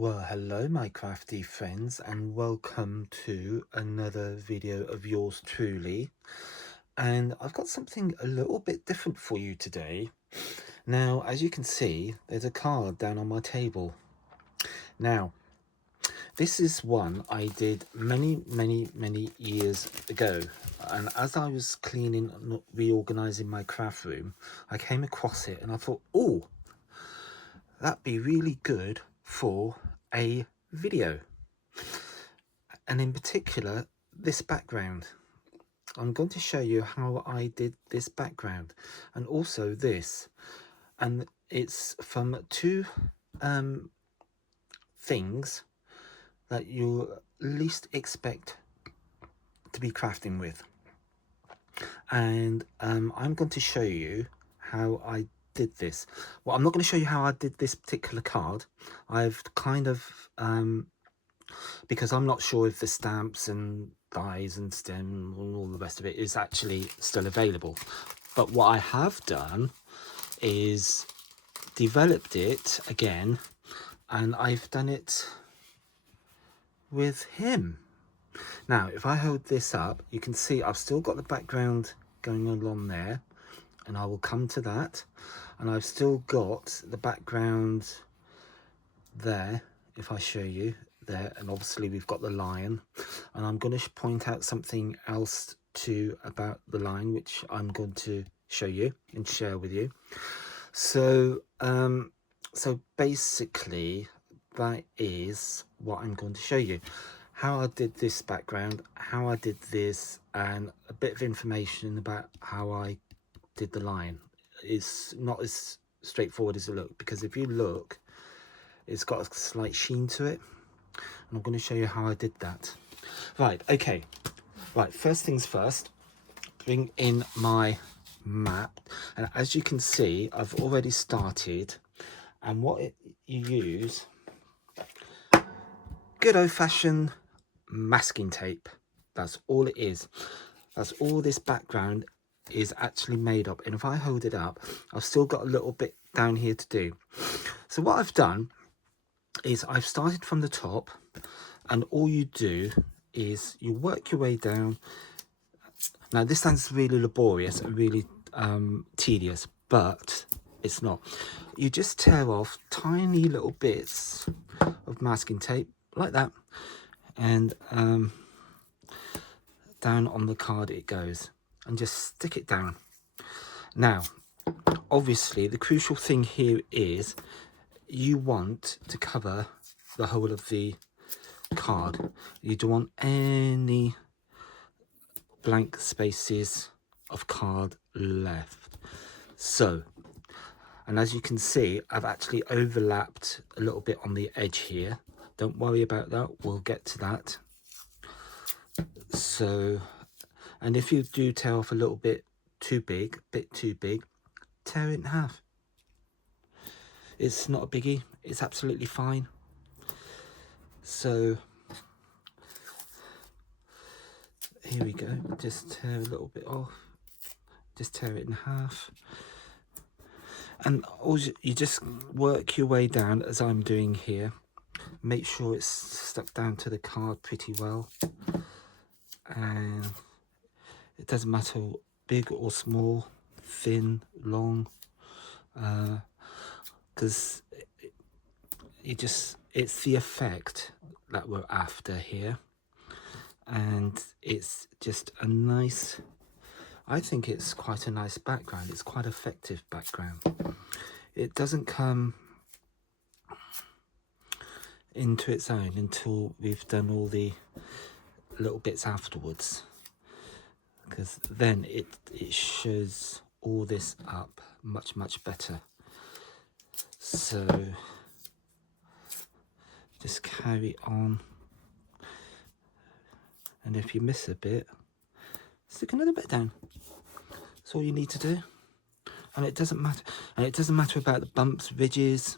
Well, hello my crafty friends, and welcome to another video of yours truly. And I've got something a little bit different for you today. Now, as you can see, there's a card down on my table. Now, this is one I did many years ago. And as I was cleaning and reorganizing my craft room, I came across it and I thought, oh, that'd be really good for a video. And in particular, this background. I'm going to show you how I did this background and also this. And it's from two things that you least expect to be crafting with. And I'm going to show you how I did this. Well, I'm not going to show you how I did this particular card. I've kind of because I'm not sure if the stamps and dies and stem and all the rest of it is actually still available. But what I have done is developed it again, and I've done it with him. Now, if I hold this up, you can see I've still got the background going along there, and I will come to that. And I've still got the background there, if I show you there, and obviously we've got the lion. And I'm going to point out something else too about the lion, which I'm going to show you and share with you. So so basically that is what I'm going to show you, how I did this background, how I did this, and a bit of information about how I did the lion. It's not as straightforward as it looks, because if you look, it's got a slight sheen to it, and I'm going to show you how I did that. Right, okay, right, first things first, bring in my map, and as you can see, I've already started. And what you use, good old-fashioned masking tape. That's all it is. That's all this background is actually made of. And if I hold it up, I've still got a little bit down here to do. So what I've done is I've started from the top, and all you do is you work your way down. Now this sounds really laborious and really tedious, but it's not. You just tear off tiny little bits of masking tape like that, and down on the card it goes, and just stick it down. Now obviously the crucial thing here is you want to cover the whole of the card. You don't want any blank spaces of card left. So, and as you can see, I've actually overlapped a little bit on the edge here. Don't worry about that, we'll get to that. So, and if you do tear off a little bit too big, tear it in half. It's not a biggie, it's absolutely fine. So here we go, just tear a little bit off, just tear it in half. And you just work your way down as I'm doing here. Make sure it's stuck down to the card pretty well. And it doesn't matter big or small, thin, long, because it's the effect that we're after here. And it's just a nice, I think it's quite a nice background. It's quite effective background. It doesn't come into its own until we've done all the little bits afterwards, because then it shows all this up much better. So just carry on, and if you miss a bit, stick another bit down. That's all you need to do. And it doesn't matter, and it doesn't matter about the bumps, ridges.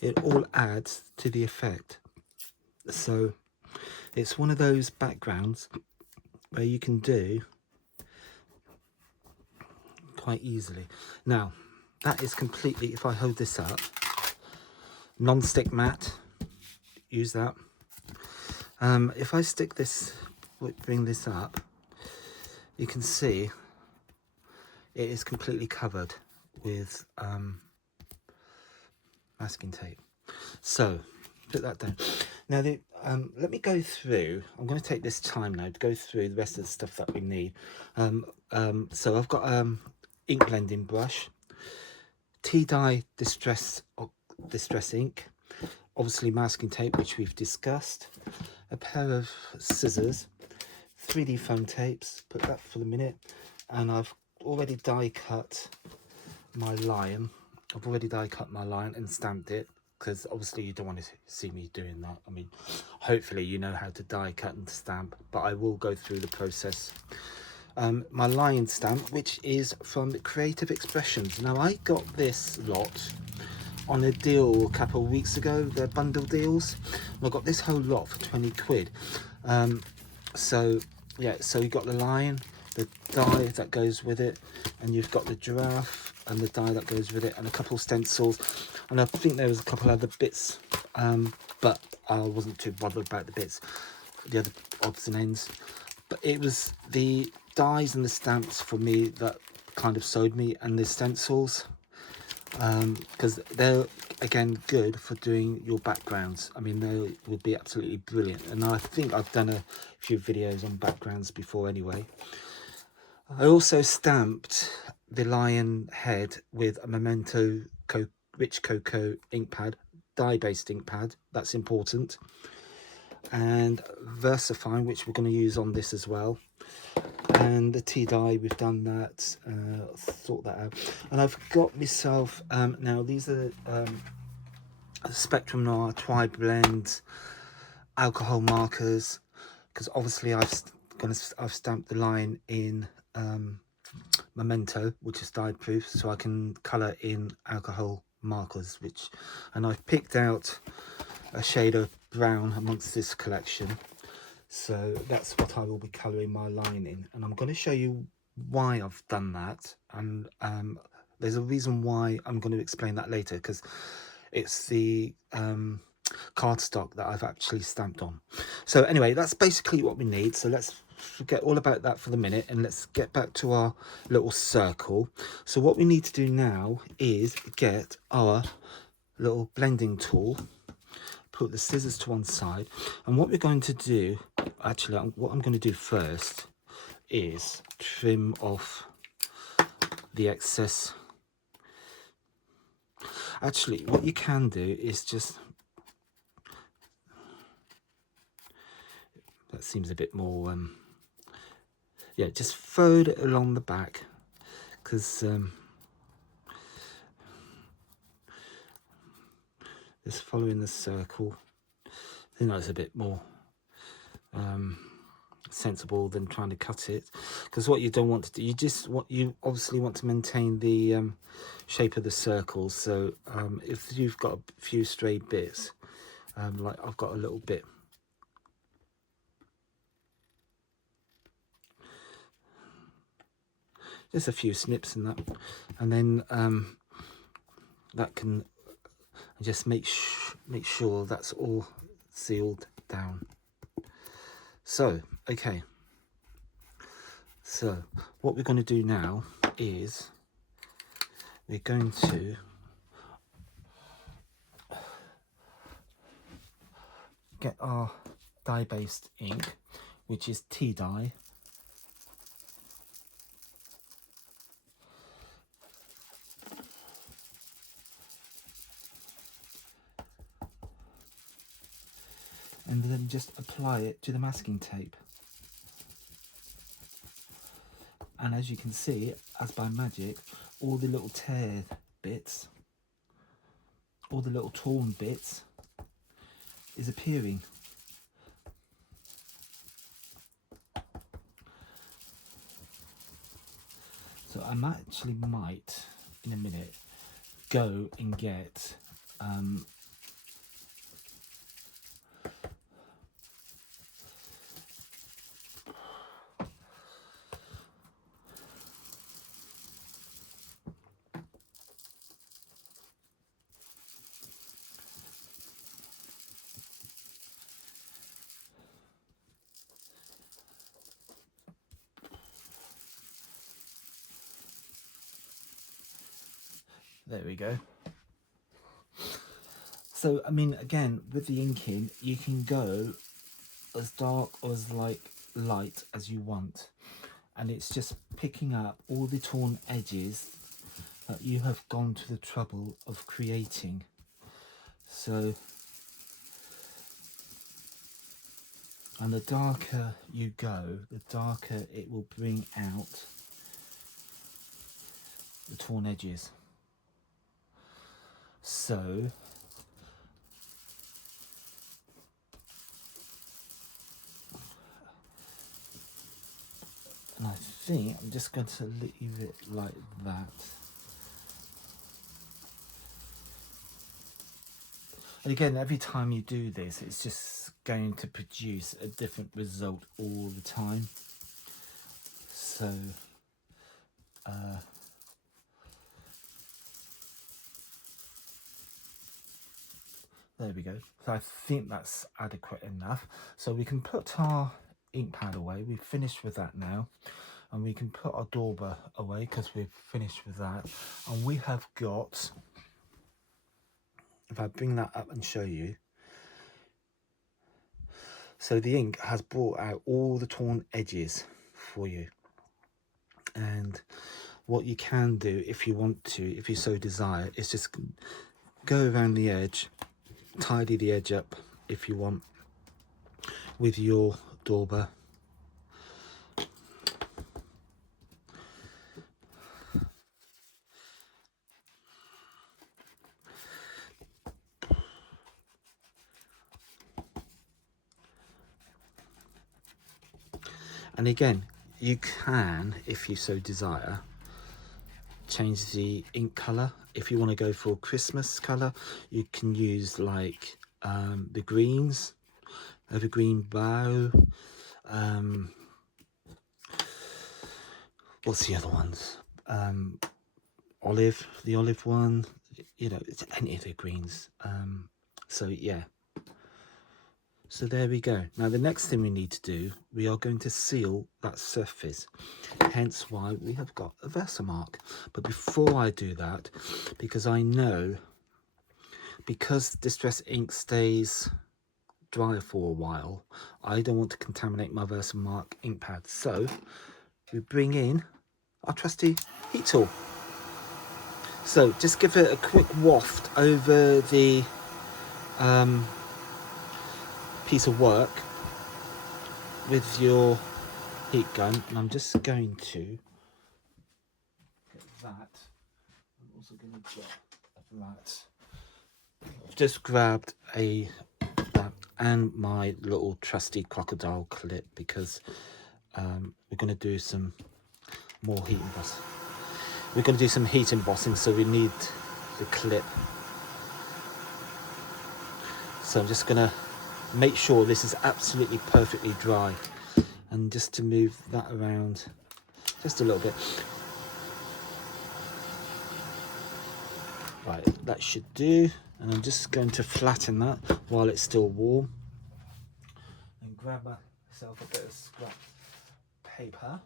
It all adds to the effect. So it's one of those backgrounds where you can do quite easily. Now that is completely, if I hold this up, non-stick mat, use that. If I stick this, bring this up, you can see it is completely covered with masking tape. So put that down. Now let me go through, I'm going to take this time now to go through the rest of the stuff that we need. So I've got ink blending brush, tea dye distress ink, obviously masking tape, which we've discussed, a pair of scissors, 3D foam tapes, put that for the minute, and I've already die cut my lion. I've already die cut my lion and stamped it, because obviously you don't want to see me doing that. I mean, hopefully you know how to die cut and stamp, but I will go through the process. My lion stamp, which is from Creative Expressions. Now I got this lot on a deal a couple of weeks ago, their bundle deals. I got this whole lot for 20 quid. So yeah, so you got the lion, the die that goes with it, and you've got the giraffe and the die that goes with it, and a couple of stencils, and I think there was a couple other bits, but I wasn't too bothered about the bits, the other odds and ends. But it was the dies and the stamps for me that kind of sold me, and the stencils, because they're again good for doing your backgrounds. I mean, they would be absolutely brilliant, and I think I've done a few videos on backgrounds before anyway. I also stamped the lion head with a Memento Rich Cocoa ink pad, dye-based ink pad, that's important, and VersaFine, which we're going to use on this as well, and the tea dye, we've done that, sort that out. And I've got myself, now these are Spectrum Noir Tri-Blend alcohol markers, because obviously I've stamped the line in Memento, which is dye proof, so I can colour in alcohol markers, and I've picked out a shade of brown amongst this collection, so that's what I will be colouring my line in, and I'm going to show you why I've done that, and there's a reason why. I'm going to explain that later, because it's the cardstock that I've actually stamped on. So anyway, that's basically what we need, so let's forget all about that for the minute and let's get back to our little circle. So what we need to do now is get our little blending tool, put the scissors to one side, and what we're going to do, actually what I'm going to do first is trim off the excess. Actually, what you can do is just, that seems a bit more yeah, just fold it along the back, because just following the circle, I think that's a bit more sensible than trying to cut it, because what you don't want to do, you obviously want to maintain the shape of the circle. So if you've got a few stray bits, like I've got a little bit, just a few snips in that, and then that can just make sure that's all sealed down. So okay, so what we're going to do now is we're going to get our dye-based ink, which is tea dye, and then just apply it to the masking tape. And as you can see, as by magic, all the little tear bits, all the little torn bits is appearing. So I might in a minute go and get There we go. So, I mean, again, with the inking, you can go as dark or as light as you want. And it's just picking up all the torn edges that you have gone to the trouble of creating. So, and the darker you go, the darker it will bring out the torn edges. So, and I think I'm just going to leave it like that. And again, every time you do this, it's just going to produce a different result all the time. So, there we go. So I think that's adequate enough. So we can put our ink pad away. We've finished with that now. And we can put our dauber away because we've finished with that. And we have got, if I bring that up and show you, so the ink has brought out all the torn edges for you. And what you can do if you want to, if you so desire, is just go around the edge, tidy the edge up if you want with your dauber. And again, you can, if you so desire, change the ink color. If you want to go for Christmas color, you can use like the greens, evergreen bow, what's the other ones, olive, the olive one, you know, it's any of the greens. So yeah, so there we go. Now the next thing we need to do, we are going to seal that surface, hence why we have got a Versamark. But before I do that, because I know, because Distress ink stays dry for a while, I don't want to contaminate my Versamark ink pad. So we bring in our trusty heat tool. So just give it a quick waft over the piece of work with your heat gun, and I'm just going to get that. I'm also going to get that. I've just grabbed that and my little trusty crocodile clip because we're going to do some more heat embossing. We're going to do some heat embossing, so we need the clip. So I'm just going to make sure this is absolutely perfectly dry, and just to move that around just a little bit. Right, that should do. And I'm just going to flatten that while it's still warm, and grab myself a bit of scrap paper.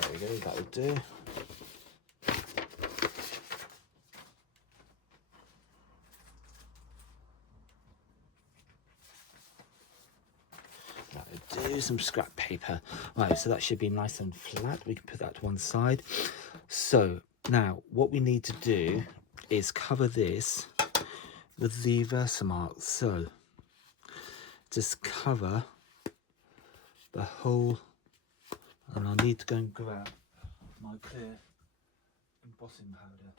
There we go, that will do. Do some scrap paper. Right, so that should be nice and flat. We can put that to one side. So now what we need to do is cover this with the Versamark. So just cover the whole, and I need to go and grab my clear embossing powder.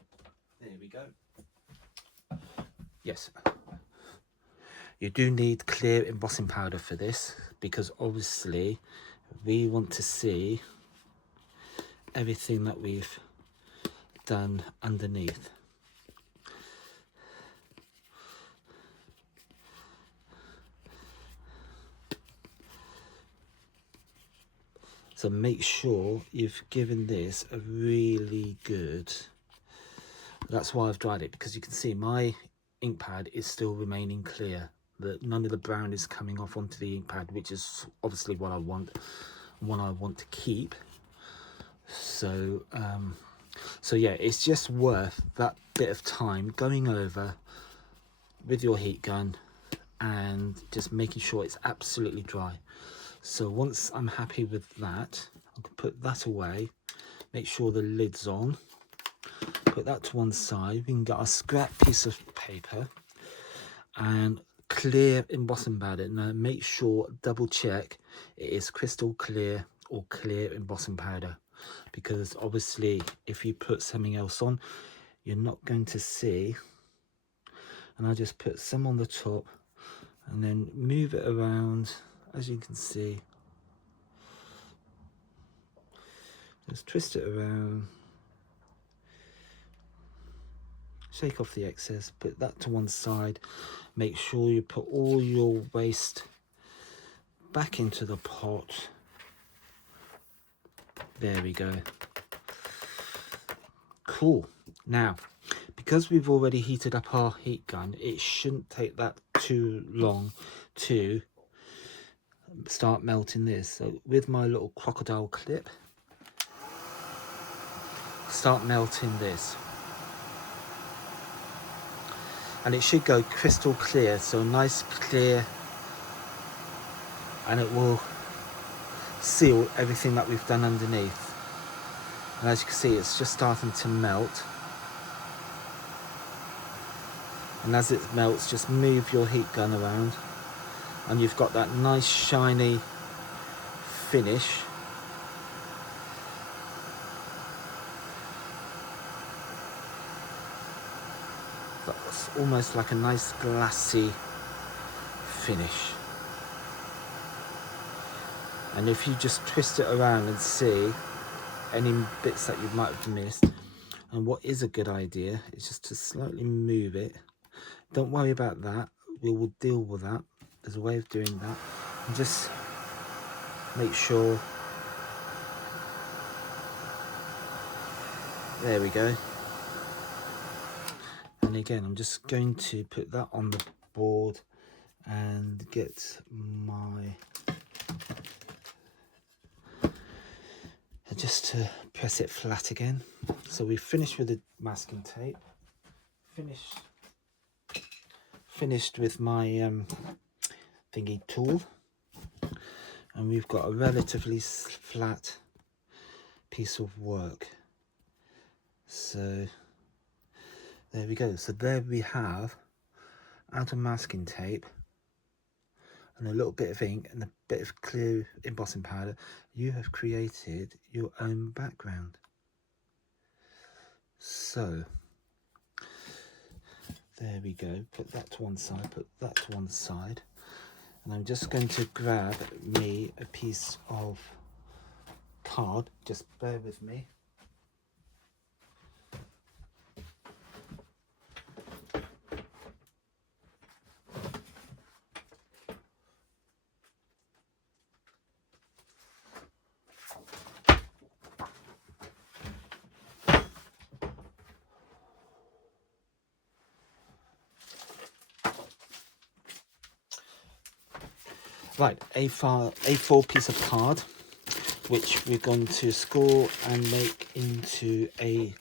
There we go. Yes, you do need clear embossing powder for this, because obviously we want to see everything that we've done underneath. So make sure you've given this a really good, that's why I've dried it, because you can see my ink pad is still remaining clear. That none of the brown is coming off onto the ink pad, which is obviously what I want to keep. So so yeah, it's just worth that bit of time going over with your heat gun and just making sure it's absolutely dry. So once I'm happy with that, I can put that away, make sure the lid's on, put that to one side. We can get our scrap piece of paper and clear embossing powder. Now make sure, double check it is crystal clear or clear embossing powder, because obviously if you put something else on, you're not going to see. And I just put some on the top and then move it around. As you can see, just twist it around, shake off the excess, put that to one side. Make sure you put all your waste back into the pot. There we go. Cool. Now, because we've already heated up our heat gun, it shouldn't take that too long to start melting this. So with my little crocodile clip, start melting this. And it should go crystal clear, so nice clear, and it will seal everything that we've done underneath. And as you can see, it's just starting to melt. And as it melts, just move your heat gun around and you've got that nice shiny finish. That's almost like a nice glassy finish. And if you just twist it around and see any bits that you might have missed, and what is a good idea is just to slightly move it. Don't worry about that, we will deal with that. There's a way of doing that. And just make sure, there we go. And again, I'm just going to put that on the board and get my, just to press it flat again. So we've finished with the masking tape, finished with my thingy tool, and we've got a relatively flat piece of work. So there we go. So there we have, out of masking tape and a little bit of ink and a bit of clear embossing powder, you have created your own background. So there we go. Put that to one side, put that to one side, and I'm just going to grab me a piece of card. Just bear with me. Right, A4 piece of card, which we're going to score and make into a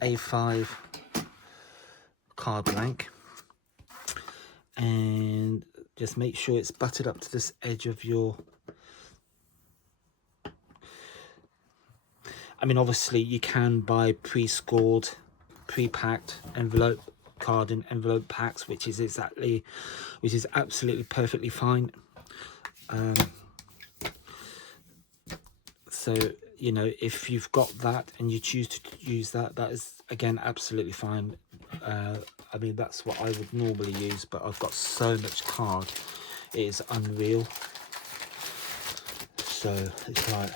A5 card blank, and just make sure it's butted up to this edge of your, I mean obviously you can buy pre-scored, pre-packed envelope card and envelope packs, which is absolutely perfectly fine. So you know, if you've got that and you choose to use that, that is again absolutely fine. I mean that's what I would normally use, but I've got so much card, it is unreal. So it's like,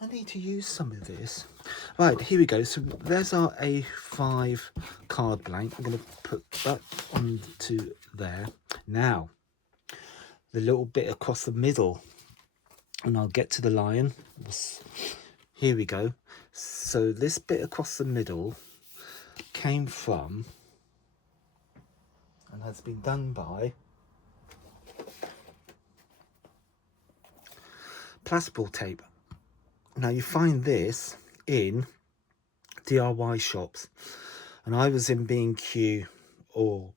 I need to use some of this. Right, here we go. So there's our A5 card blank. I'm going to put that onto there. Now, the little bit across the middle, and I'll get to the lion. Here we go. So this bit across the middle came from, and has been done by, plasterboard tape. Now you find this in DIY shops, and I was in B&Q, or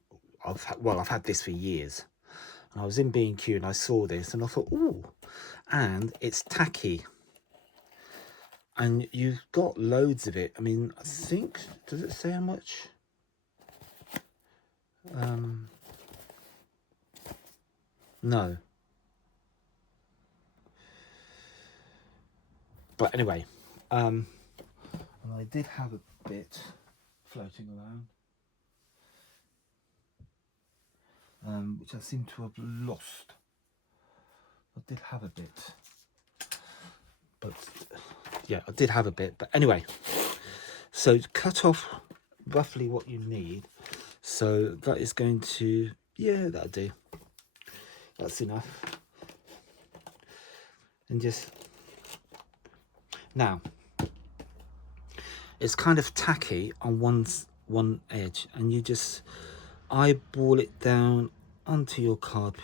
I've had this for years, and I was in B&Q and I saw this and I thought, ooh, and it's tacky, and you've got loads of it. I mean, I think, does it say how much? No, but anyway, and I did have a bit floating around, which I seem to have lost. I did have a bit, but yeah, I did have a bit. But anyway, so cut off roughly what you need. So that is going to, yeah, that'll do. That's enough. And just, now, it's kind of tacky on one edge, and you just eyeball it down onto your card.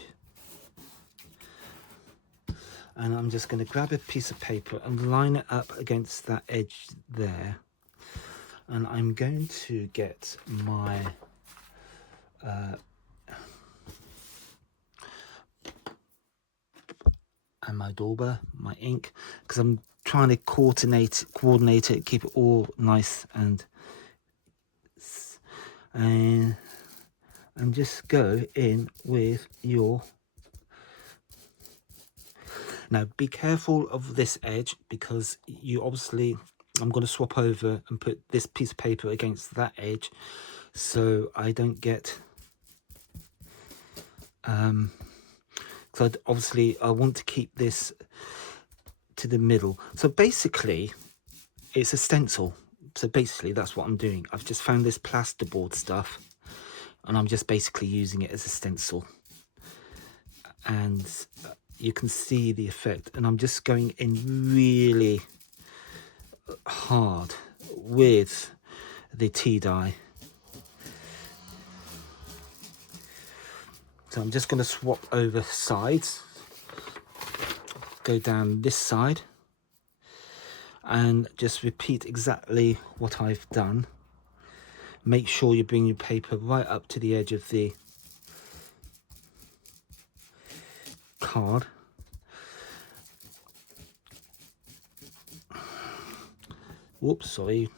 And I'm just going to grab a piece of paper and line it up against that edge there. And I'm going to get my and my dauber, my ink, because I'm trying to coordinate it, keep it all nice, and just go in with your. Now be careful of this edge, because you obviously, I'm going to swap over and put this piece of paper against that edge, so I don't get so obviously I want to keep this to the middle. So basically it's a stencil. So basically that's what I'm doing. I've just found this plasterboard stuff and I'm just basically using it as a stencil, and you can see the effect. And I'm just going in really hard with the tea dye. So I'm just going to swap over sides, go down this side, and just repeat exactly what I've done. Make sure you bring your paper right up to the edge of the card. Whoops, sorry.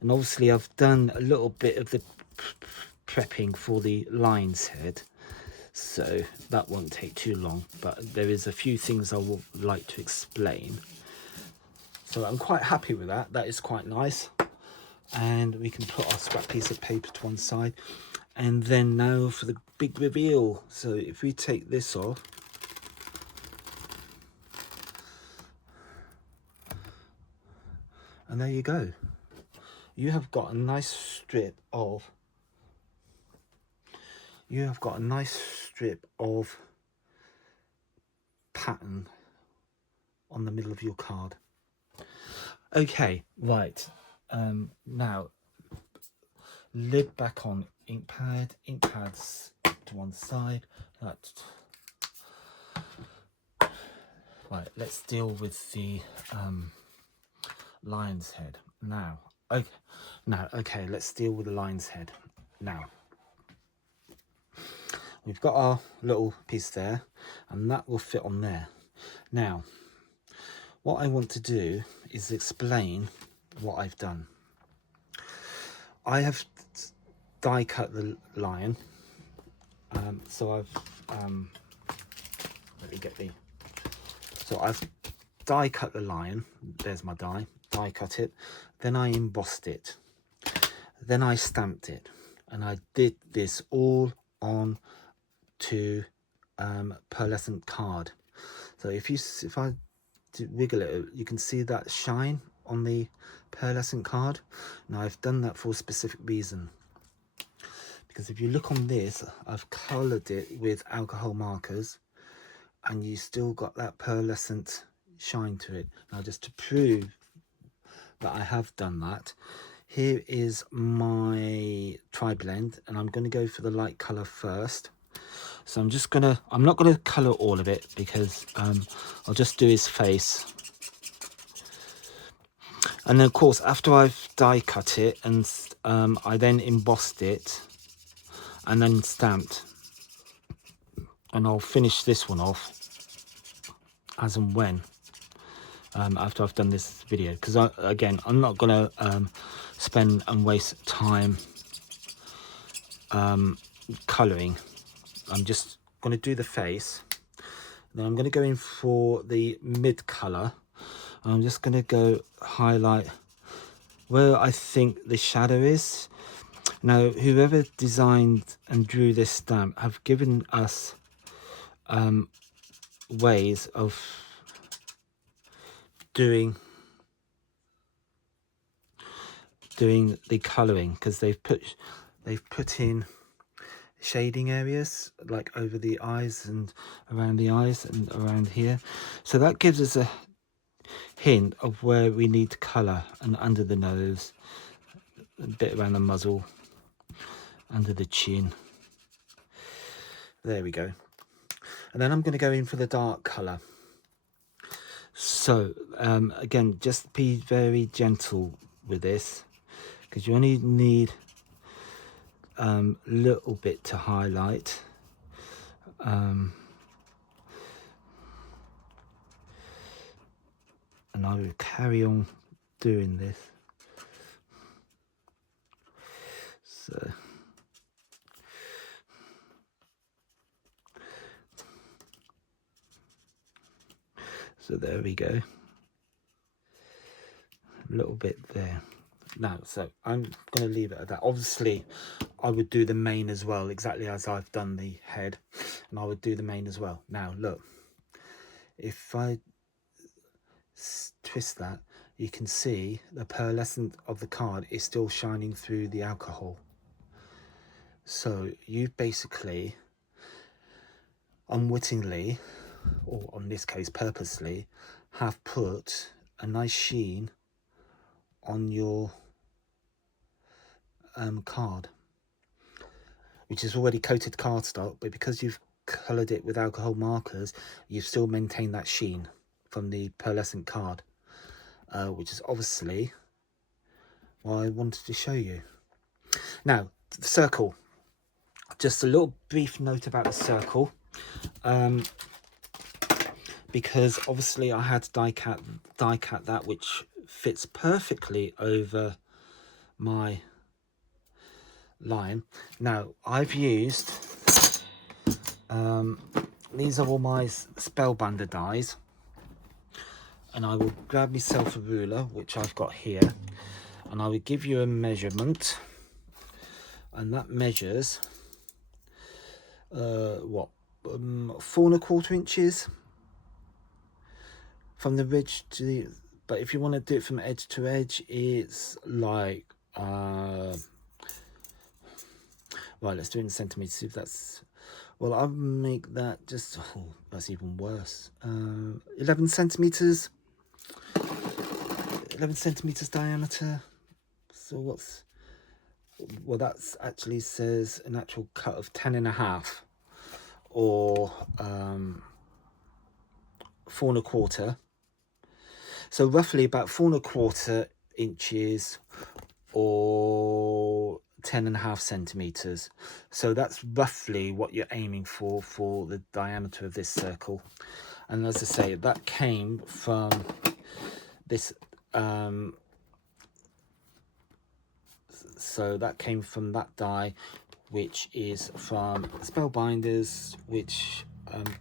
And obviously I've done a little bit of the prepping for the lion's head, so that won't take too long, but there is a few things I would like to explain. So I'm quite happy with that. That is quite nice. And we can put our scrap piece of paper to one side. And then now for the big reveal. So if we take this off, and there you go. You have got a nice strip of pattern on the middle of your card. Okay, right. Now lid back on ink pad, ink pads to one side. Right, let's deal with the lion's head now. Okay, let's deal with the lion's head now. We've got our little piece there, and that will fit on there. Now what I want to do is explain what I've done. I have die cut the lion, so I've die cut the lion. There's my die cut it, then I embossed it, then I stamped it, and I did this all on to pearlescent card. So if I wiggle it, you can see that shine on the pearlescent card. Now I've done that for a specific reason, because if you look on this, I've colored it with alcohol markers, and you still got that pearlescent shine to it. Now just to prove that I have done that, here is my tri-blend, and I'm going to go for the light color first. So I'm not gonna color all of it because I'll just do his face. And then of course, after I've die cut it and I then embossed it and then stamped, and I'll finish this one off as and when after I've done this video, because again, I'm not gonna spend and waste time coloring. I'm just gonna do the face, then I'm gonna go in for the mid color. I'm just gonna go highlight where I think the shadow is. Now, whoever designed and drew this stamp have given us ways of doing the coloring, because they've put in shading areas like over the eyes and around the eyes and around here, so that gives us a hint of where we need to color, and under the nose, a bit around the muzzle, under the chin. There we go. And then I'm going to go in for the dark color. So again, just be very gentle with this, because you only need a little bit to highlight. And I will carry on doing this. So there we go, a little bit there. Now, so I'm going to leave it at that. Obviously, I would do the mane as well, exactly as I've done the head, and I would do the mane as well. Now, look, if I twist that, you can see the pearlescent of the card is still shining through the alcohol. So you basically, unwittingly, or in this case purposely, have put a nice sheen on your card, which is already coated cardstock, but because you've coloured it with alcohol markers, you've still maintained that sheen from the pearlescent card, which is obviously what I wanted to show you. Now, the circle, just a little brief note about the circle, because obviously I had to die cut that, which fits perfectly over my line. Now, I've used these are all my Spellbinder dies, and I will grab myself a ruler, which I've got here, and I will give you a measurement, and that measures 4¼ inches from the ridge to the, but if you want to do it from edge to edge, it's like right, let's do it in centimeters, see if that's, well, I'll make that just, oh, that's even worse, 11 centimeters, 11 centimeters diameter. So what's, well, that's actually says an actual cut of 10½, or 4¼ So roughly about 4¼ inches, or 10½ centimeters. So that's roughly what you're aiming for the diameter of this circle. And as I say, that came from this so that came from that die, which is from Spellbinders, which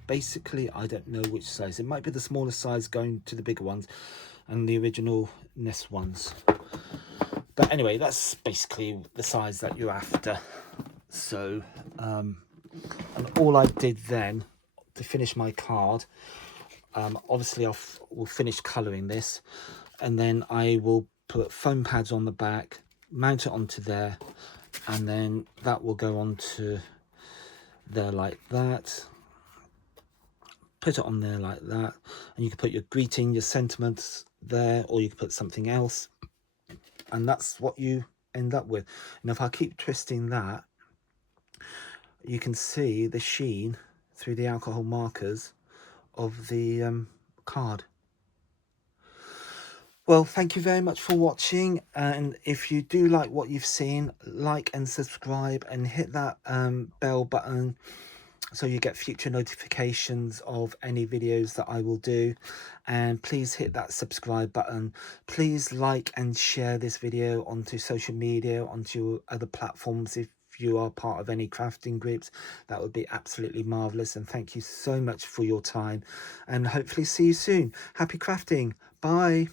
basically I don't know which size. It might be the smaller size going to the bigger ones, and the original Nest ones. But anyway, that's basically the size that you're after. So and all I did then to finish my card, obviously we'll finish colouring this, and then I will put foam pads on the back, mount it onto there, and then that will go onto there like that. Put it on there like that, and you can put your greeting, your sentiments there, or you can put something else, and that's what you end up with. And if I keep twisting that, you can see the sheen through the alcohol markers of the card. Well, thank you very much for watching, and if you do like what you've seen, like and subscribe and hit that bell button so you get future notifications of any videos that I will do. And please hit that subscribe button. Please like and share this video onto social media, onto other platforms if you are part of any crafting groups. That would be absolutely marvelous, and thank you so much for your time, and hopefully see you soon. Happy crafting. Bye.